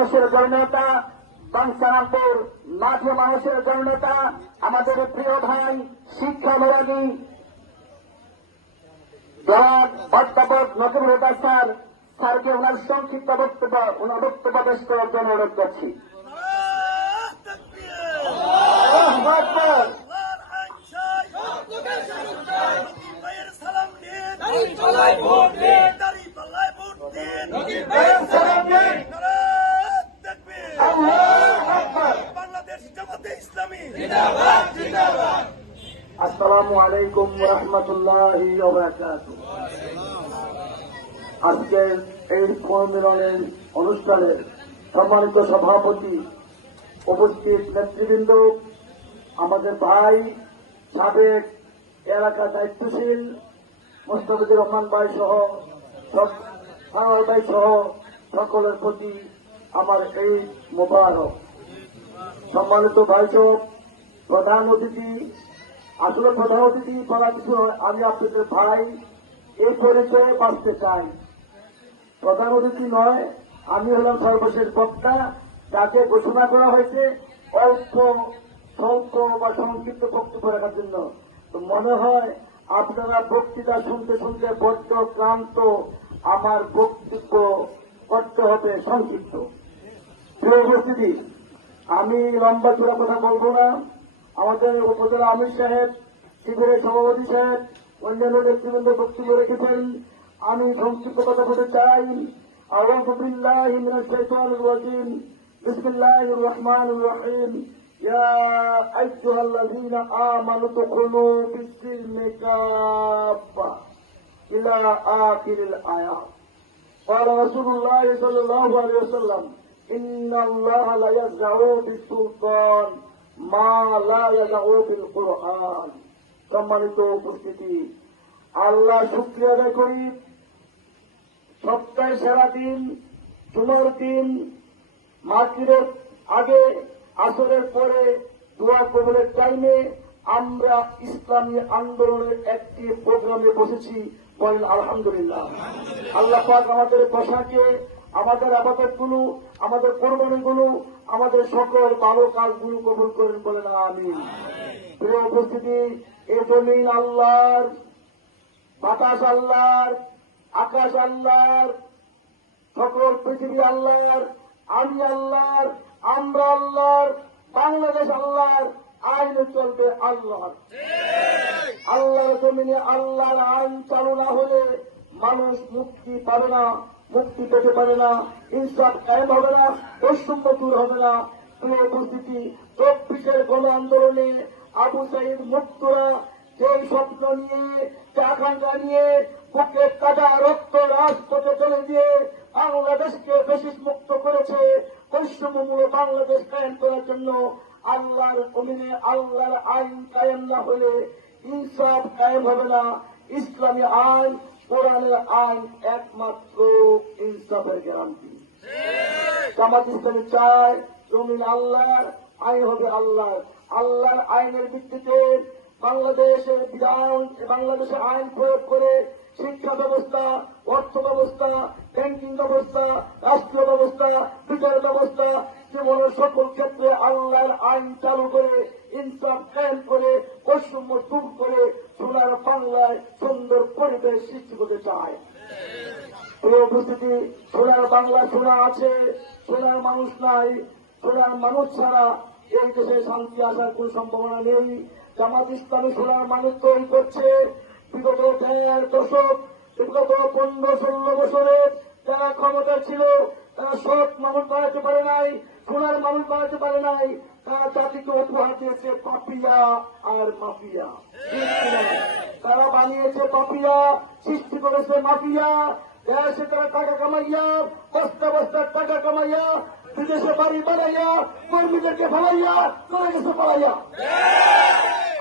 মানুষের জননেতা, বাংসারামপুর মাঠে মানুষের জননেতা, আমাদের প্রিয় ভাই, শিক্ষা জনাব অধ্যাপক নতুন হুদা স্যার, স্যারকে ওনার সংক্ষিপ্ত বক্তব্য, ওনার বক্তব্য পেশ করার জন্য অনুরোধ করছি আল্লাহু আকবার। সালাম দিন। আল্লাহু আকবার। বাংলাদেশ জামাতে ইসলামী আসসালামু আলাইকুম রহমতুল্লাহ আজকের এই সম্মেলনের অনুষ্ঠানের সম্মানিত সভাপতি উপস্থিত নেতৃবৃন্দ, আমাদের ভাই, সাবেক এলাকা দায়িত্বশীল মোস্তাফিজুর রহমান ভাই সহ সানোয়ার ভাই সহ সকলের প্রতি আমার এই মোবারক। সম্মানিত ভাই সব প্রধান অতিথি, আসলে প্রধান অতিথি বলা কিছু আমি আপনাদের ভাই এই পরিচয়ে বাঁচতে চাই। প্রধান অতিথি নয়, আমি হলাম সর্বশেষ বক্তা, যাকে ঘোষণা করা হয়েছে অল্প স্বল্প বা সংক্ষিপ্ত বক্তব্য রাখার জন্য। তো মনে হয় আপনারা বক্তৃতা শুনতে শুনতে বড্ড ক্লান্ত, আমার বক্তব্য করতে হবে সংক্ষিপ্ত। প্রিয় উপস্থিতি, আমি লম্বা চূড়া কথা বলব না। আমাদের উপজেলা আমির সাহেব শিবিরের সভাপতি সাহেব অন্যান্য নেতৃবৃন্দ বক্তব্য রেখেছেন আমি সংক্ষিপ্ত কথা বলতে চাই أعوذ بالله من الشيطان الرجيم بسم الله الرحمن الرحيم يا أيها الذين آمنوا ادخلوا في السلم كافة إلى آخر الآيات قال رسول الله صلى الله عليه وسلم إن الله لا يزعو بالسلطان মা সম্মানিত উপস্থিতি, আল্লাহ শুক্রিয়া আদায় করি। সপ্তাহে সারা দিন জুমার দিন, মাগরিবের আগে, আসরের পরে দোয়া কবলের টাইমে আমরা ইসলামী আন্দোলনের একটি প্রোগ্রামে বসেছি। বলেন আলহামদুলিল্লাহ। আল্লাহ পাক আমাদের বসাকে আমাদের আবাদতগুলো আমাদের কোরবানি গুলো আমাদের সকল ভালো কাজগুলো কবুল করেন বলেন আমি প্রিয় উপস্থিতি এই জমিন আল্লাহর, বাতাস আল্লাহর, আকাশ আল্লাহর, সকল পৃথিবী আল্লাহর, আমি আল্লাহর, আমরা আল্লাহর, বাংলাদেশ আল্লাহর, আইন চলবে আল্লাহর। আল্লাহর জমিনে আল্লাহর আইন চালু না হলে মানুষ মুক্তি পাবে না। মুক্তি পেতে পারে না, ইনসাফ কায়েম হবে না বৈষম্য দূর হবে না। প্রিয় উপস্থিতি, চব্বিশের গণ আন্দোলনে আবু সাইদ মুক্তরা সেই স্বপ্ন নিয়ে আকাঙ্ক্ষা নিয়ে বুকে কাটা রক্ত রাজপথে চলে দিয়ে বাংলাদেশকে বেশি মুক্ত করেছে, বৈষম্যমূলক বাংলাদেশ কায়েম করার জন্য আল্লাহর জমিনে আল্লাহর আইন কায়েম না হলে ইনসাফ কায়েম হবে না। ইসলামী আইন কোরআনের আইন একমাত্র ইনসাফের গ্যারান্টি জামাত ইসলামী চায় জমিন আল্লাহর আইন হবে আল্লাহর। আল্লাহর আইনের ভিত্তিতে বাংলাদেশের বিধান বাংলাদেশের আইন প্রয়োগ করে শিক্ষা ব্যবস্থা অর্থ ব্যবস্থা ব্যাংকিং ব্যবস্থা রাষ্ট্রীয় ব্যবস্থা বিচার ব্যবস্থা জীবনের সকল ক্ষেত্রে আল্লাহর আইন চালু করে ইনসাফ কায়েম করে, বৈষম্য দূর করে সোনার বাংলায় সুন্দর পরিবেশ সৃষ্টি করতে চায়। উপস্থিতি সোনার বাংলা সোনা আছে, সোনার মানুষ নাই, সোনার মানুষ ছাড়া এই দেশে শান্তি আসার কোন সম্ভাবনা নেই। জামাত ইসলামী সোনার মানুষ তৈরি করছে। বিগত দেড় দশক, বিগত পনেরো ষোলো বছরে যারা ক্ষমতা ছিল, তারা সব মানুষ বানাতে পারে নাই, সোনার মানুষ বানাতে পারে নাই জাতিকে উপহার দিয়েছে পাপিয়া আর মাফিয়া। তারা বানিয়েছে পাপিয়া, সৃষ্টি করেছে মাফিয়া। দেশে তারা টাকা কামাইয়া, বস্তা বস্তা টাকা কামাইয়া, বিদেশে বাড়ি বানাইয়া, কর্মীদেরকে ফেলাইয়া, চলে গেছে পালাইয়া।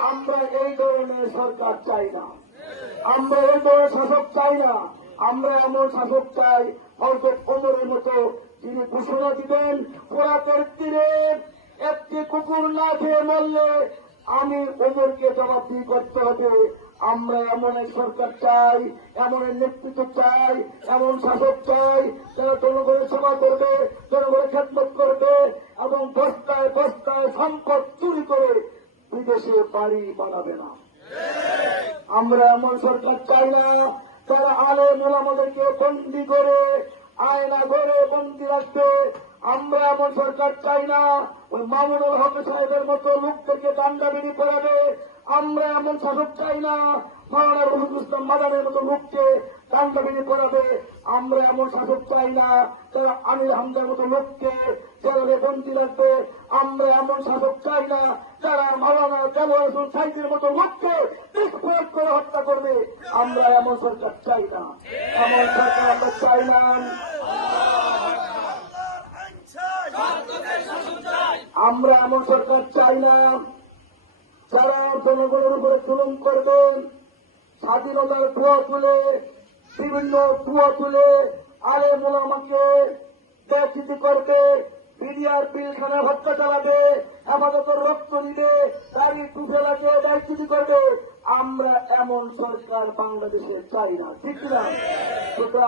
আমরা এই ধরনের সরকার চাই না। আমরা এই ধরনের শাসক চাই না। আমরা এমন শাসক চাই হয়তো কোমরের মতো তিনি ঘোষণা দিবেন পোড়াতের তীরে একটি কুকুর না খেয়ে মরলে আমি ওমরকে জবাবদিহি করতে হবে। আমরা এমন এক সরকার চাই, এমন এক নেতৃত্ব চাই, এমন শাসক চাই, যারা জনগণের সেবা করবে, জনগণের খেদমত করবে এবং বস্তায় বস্তায় সম্পদ চুরি করে বিদেশে বাড়ি বানাবে না। আমরা এমন সরকার চাই না তারা আলে আমাদেরকে বন্দি করে আয়না করে বন্দি রাখবে আমরা এমন সরকার চাই না। ওই মামুনুল হক সাহেবের মতো লোকদেরকে দান্ডাবিনি করাবে আমরা এমন শাসক চাই না। মাওলানা রফিকুল ইসলাম মাদানের মতো লোককে দান্ডাবিনি করাবে। আমরা এমন শাসক চাই না। তারা আমির হামদার মতো লোককে জেলারে বন্দি রাখবে। আমরা এমন শাসক চাই না, যারা মাওলানা জামাল সাইদের মতো লোককে বিস্ফোরক করে হত্যা করবে। আমরা এমন সরকার চাই না। এমন সরকার আমরা চাই না। আমরা এমন সরকার চাই না। যারা জনগণের উপরে জুলুম করবেন স্বাধীনতার ধোয়া তুলে বিভিন্ন ধোয়া তুলে আলে মোলামাকে ব্যাচিতি করবে বিডিআর পিলখানা হত্যা চালাবে আমাদের রক্ত নিলে তারই টুপে লাগে ব্যাচিতি করবে। আমরা এমন সরকার বাংলাদেশে চাই না, ঠিক না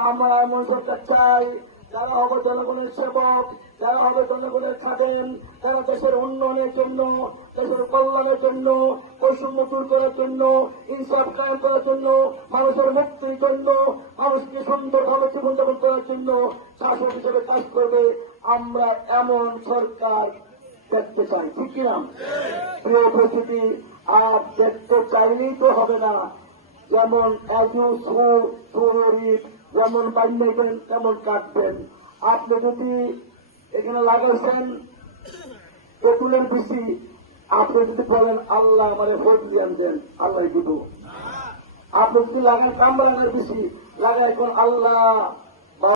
আমরা এমন সরকার চাই, যারা হবে জনগণের সেবক যারা হবে জনগণের খাদেন তারা দেশের উন্নয়নের জন্য, দেশের কল্যাণের জন্য, বৈষম্য দূর করার জন্য, ইনসাফ কায়েম করার জন্য, মানুষের মুক্তির জন্য, মানুষকে সুন্দরভাবে জীবনযাপন করার জন্য শাসক হিসেবে কাজ করবে। আমরা এমন সরকার দেখতে চাই, ঠিক কিনা প্রিয় উপস্থিতি, আর দেখতে চাইলেই তো হবে না। যেমন যেমন বান্যাইবেন তেমন কাটবেন। আপনি যদি এখানে লাগাইছেন পেটুলের বেশি আপনি যদি বলেন, আল্লাহ আমার ভোট দিয়ে দেন আল্লাহ দিব। আপনি যদি লাগান কামরানের বেশি লাগাই এখন আল্লাহ